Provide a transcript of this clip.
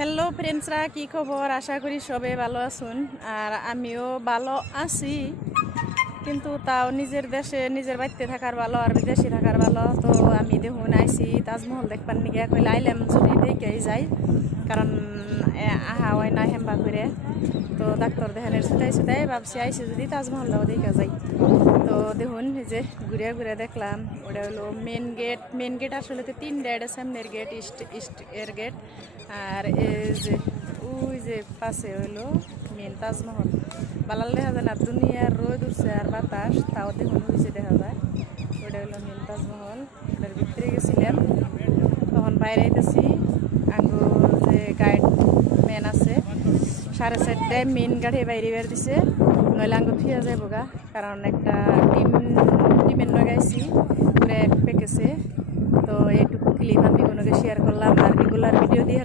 Hello ফ্রেন্ডসরা, কি খবর? আশা করি সবাই ভালো আছেন। আর আমিও ভালো আছি, কিন্তু তাও নিজের দেশে নিজের বাড়িতে থাকার ভালো আর বিদেশে থাকার ভালো। তো আমি দেখুন আইসি তাজমহল দেখবার নিয়ে কইলে আইলাম যদি দেখেই যাই, কারণ আহা হয় না হেম্বা করে। তো ডাক্তার দেখানের ছুটাই ভাবছি আইসি যদি তাজমহলটাও দেখা যাই। তো দেখুন এই যে ঘুরে ঘুরে দেখলাম, ওটা হলো মেন গেট আসলে তো তিনটা, এটা সামনের গেট, ইস্ট এর গেট, আর এই যে ওই যে পাশে হইলো মেন তাজমহল। বালাল দেখা যায় না, দুনিয়ার রোদ উঠছে আর বাতাস, তাও দেখুন ওই যে দেখা যায় ওটা হলো মেন তাজমহল। ওটার ভিতরে গেছিলাম, তখন বাইরে আইতেছি। আঙ্গু যে গাইড মেন আছে 4:30টায় মেন গাড়ি বাইরে বের দিছে, নইলে আঙ্গু ফিরে যাইব গা, কারণ একটা টিমের লাগাইছি ঘুরে প্যাকেছে। তো এইটুকু ক্লিপ আমি কোনো শেয়ার করলাম, আর রেগুলার ভিডিও দিয়ে